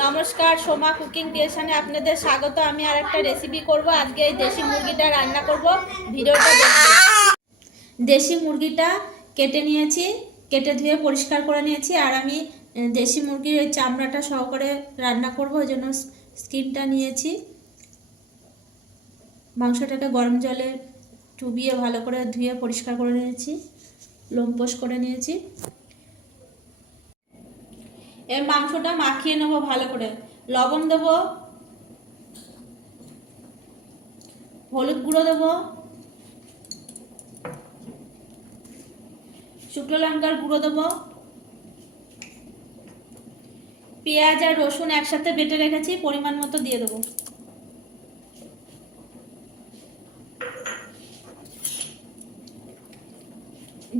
নমস্কার, সোমা কুকিং ক্রিয়েশনে আপনাদের স্বাগত। আমি আর একটা রেসিপি করব। আজকে এই দেশি মুরগিটা রান্না করব, ভিডিওটা দেখবেন। দেশি মুরগিটা কেটে নিয়েছি, কেটে ধুয়ে পরিষ্কার করে নিয়েছি। আর আমি দেশি মুরগির ওই চামড়াটা সহকারে রান্না করব, ওই জন্য স্কিনটা নিয়েছি। মাংসটাকে গরম জলে চুবিয়ে ভালো করে ধুয়ে পরিষ্কার করে নিয়েছি, লোমপোষ করে নিয়েছি। এর মাংসটা মাখিয়ে নেবো ভালো করে। লবণ দেবো, হলুদ গুঁড়ো দেবো, শুকনো লঙ্কার গুঁড়ো দেবো, পেঁয়াজ আর রসুন একসাথে বেটে রেখেছি, পরিমাণ মতো দিয়ে দেবো।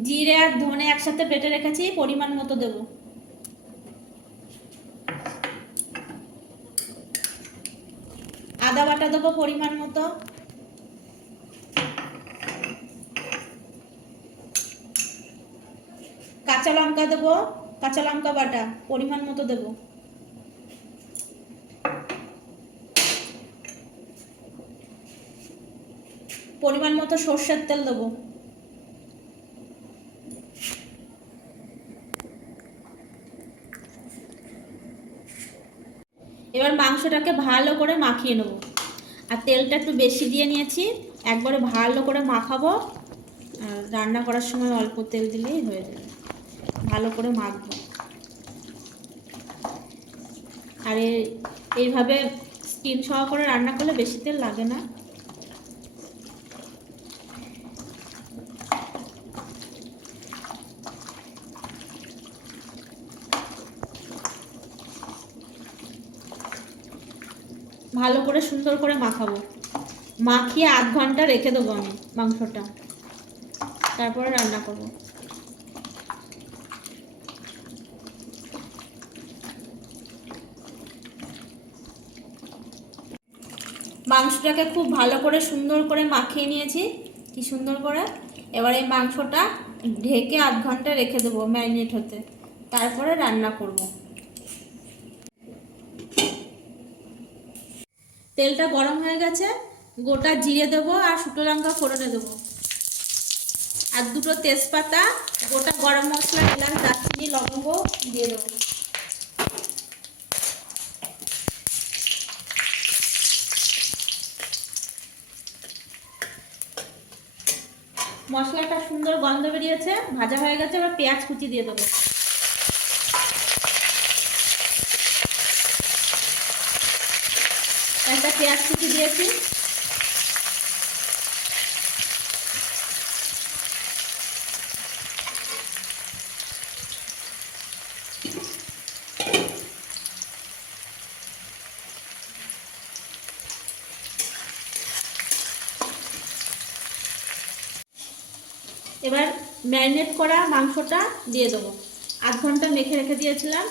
জিরে আর ধনে একসাথে বেটে রেখেছি, পরিমাণ মতো দেবো। আদা বাটা দেবো পরিমাণ মতো। কাঁচা লঙ্কা দেবো, কাঁচা লঙ্কা বাটা পরিমাণ মতো দেবো। পরিমাণ মতো সর্ষের তেল দেবো। এবার মাংসটাকে ভালো করে মাখিয়ে নেবো। আর তেলটা একটু বেশি দিয়ে নিয়েছি, একবারে ভালো করে মাখাবো। আর রান্না করার সময় অল্প তেল দিলেই হয়ে যাবে। ভালো করে মাখবো। আর এইভাবে স্কিন সহ করে রান্না করলে বেশি তেল লাগে না। ভালো করে সুন্দর করে মাখাবো। মাখিয়ে আধ ঘন্টা রেখে দেবো আমি মাংসটা, তারপরে রান্না করব। মাংসটাকে খুব ভালো করে সুন্দর করে মাখিয়ে নিয়েছি, কি সুন্দর করে। এবার এই মাংসটা ঢেকে আধ ঘন্টা রেখে দেবো ম্যারিনেট হতে, তারপরে রান্না করব। তেলটা গরম হয়ে গেছে, গোটা জিরে দেবো আর শুকনো লঙ্কা ফোড়নে দেবো, আর দুটো তেজপাতা, গোটা গরম মশলা, এলাচ, দারচিনি, লবঙ্গ দিয়ে দেবো। মশলাটা সুন্দর গন্ধ বেরিয়েছে, ভাজা হয়ে গেছে। এবার পেঁয়াজ কুচি দিয়ে দেবো। একটা পেঁয়াজ কুচি দিয়েছি। এবার ম্যারিনেট করা মাংসটা দিয়ে দেবো। আধ ঘন্টা মেখে রেখে দিয়েছিলাম।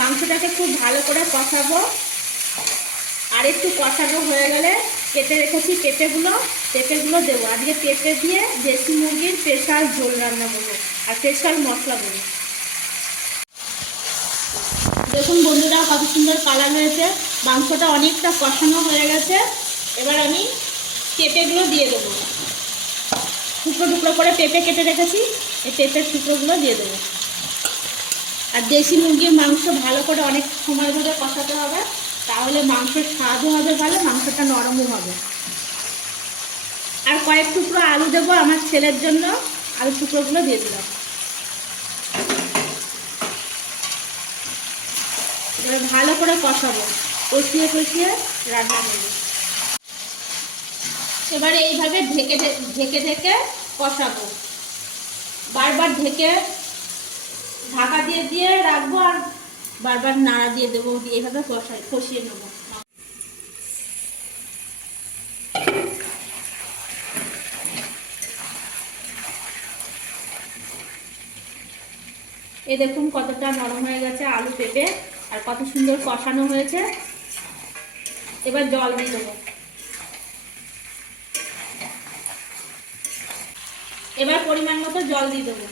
মাংসটাকে খুব ভালো করে কষাবো। আর একটু কষানো হয়ে গেলে কেটে রেখেছি পেঁপেগুলো দেবো। আজকে পেঁপে দিয়ে দেশি মুরগির স্পেশাল ঝোল রান্না করবো আর স্পেশাল মশলা দেবো। দেখুন বন্ধুরা, কত সুন্দর কালার হয়েছে। মাংসটা অনেকটা কষানো হয়ে গেছে। এবার আমি পেঁপেগুলো দিয়ে দেবো। টুকরো টুকরো করে পেঁপে কেটে রেখেছি, এই পেঁপের টুকরোগুলো দিয়ে দেবো। আর দেশি মুরগির মাংস ভালো করে অনেক সময় ধরে কষাতে হবে, তাহলে মাংসের স্বাদও হবে ভালো, মাংসটা নরমও হবে। আর কয়েক টুকরো আলু দেবো আমার ছেলের জন্য, আলু টুকরোগুলো দিয়ে দিলাম। এবার ভালো করে কষাবো, কষিয়ে কষিয়ে রান্না করবো। এবারে এইভাবে ঢেকে ঢেকে ঢেকে কষাবো। বারবার ঢাকা দিয়ে দিয়ে রাখবো, আর বারবার নাড়া দিয়ে দেবো। এইভাবে কষিয়ে নেবো। এই দেখুন কতটা নরম হয়ে গেছে আলু পেঁপে, আর কত সুন্দর কষানো হয়েছে। এবার জল দিয়ে দেবো। এবার পরিমাণ মতো জল দিয়ে দেবো।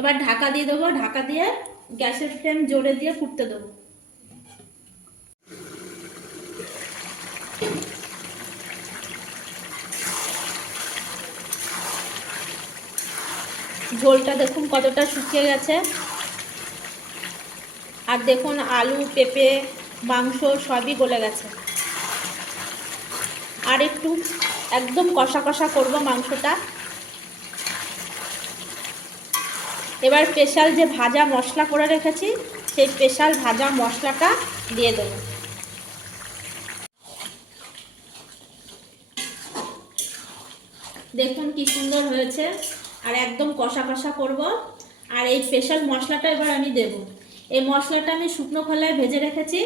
এবার ঢাকা দিয়ে দেবো, ঢাকা দিয়ে গ্যাসের ফ্লেম জোরে দিয়ে ফুটতে দেবো। ঝোলটা দেখুন কতটা শুকিয়ে গেছে। আর দেখুন আলু, পেঁপে, মাংস সবই গলে গেছে। আর একটু একদম কষা কষা করব মাংসটা। এবার স্পেশাল যে ভাজা মশলা করে রেখেছি সেই স্পেশাল ভাজা মশলাটা দিয়ে দেবো। দেখুন কি সুন্দর হয়েছে। আর একদম কষা কষা করব। আর এই স্পেশাল মশলাটা এবার আমি দেব। এই মশলাটা আমি শুকনো খোলায় ভেজে রেখেছি।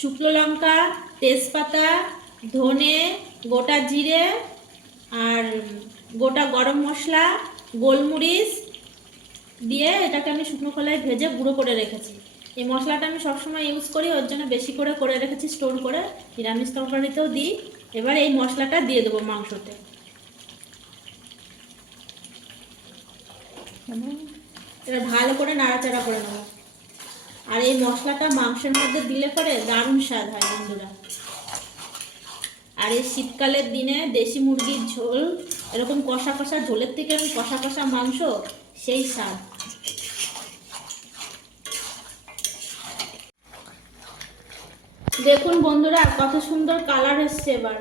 শুকনো লঙ্কা, তেজপাতা, ধনে, গোটা জিরে আর গোটা গরম মশলা, গোলমরিচ দিয়ে এটাকে আমি শুকনো খোলায় ভেজে গুঁড়ো করে রেখেছি। এই মশলাটা আমি সবসময় ইউজ করি, ওর জন্য বেশি করে রেখেছি স্টোর করে, নিরামিষ তরকারিতেও দিই। এবার এই মশলাটা দিয়ে দেবো মাংসতে। এবার ভালো করে নাড়াচাড়া করে নেবো। আর এই মশলাটা মাংসের মধ্যে দিলে পরে দারুণ স্বাদ হয় বন্ধুরা। আর এই শীতকালের দিনে দেশি মুরগির ঝোল, এরকম কষা কষা ঝোলের থেকে আমি কষা কষা মাংস, সেই স্বাদ। দেখুন বন্ধুরা কত সুন্দর কালার এসছে। এবার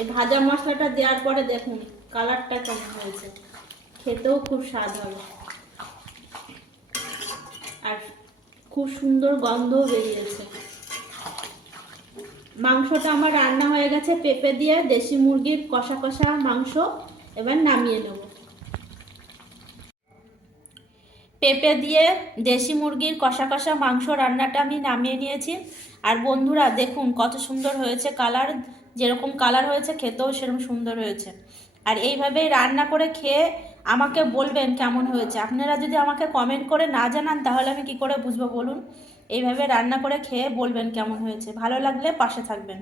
এই ভাজা মশলাটা দেওয়ার পরে দেখুন কালারটা কেমন হয়েছে, খেতেও খুব স্বাদ হবে। আর খুব সুন্দর গন্ধও বেরিয়েছে। মাংসটা আমার রান্না হয়ে গেছে, পেঁপে দিয়ে দেশি মুরগির কষা কষা মাংস। এবার নামিয়ে নেব। পেঁপে দিয়ে দেশি মুরগির কষা কষা মাংস রান্নাটা আমি নামিয়ে নিয়েছি। আর বন্ধুরা দেখুন কত সুন্দর হয়েছে কালার। যেরকম কালার হয়েছে খেতেও সেরকম সুন্দর হয়েছে। আর এইভাবেই রান্না করে খেয়ে আমাকে বলবেন কেমন হয়েছে। আপনারা যদি আমাকে কমেন্ট করে না জানান তাহলে আমি কি করে বুঝবো বলুন। এইভাবে রান্না করে খেয়ে বলবেন কেমন হয়েছে। ভালো লাগলে পাশে থাকবেন।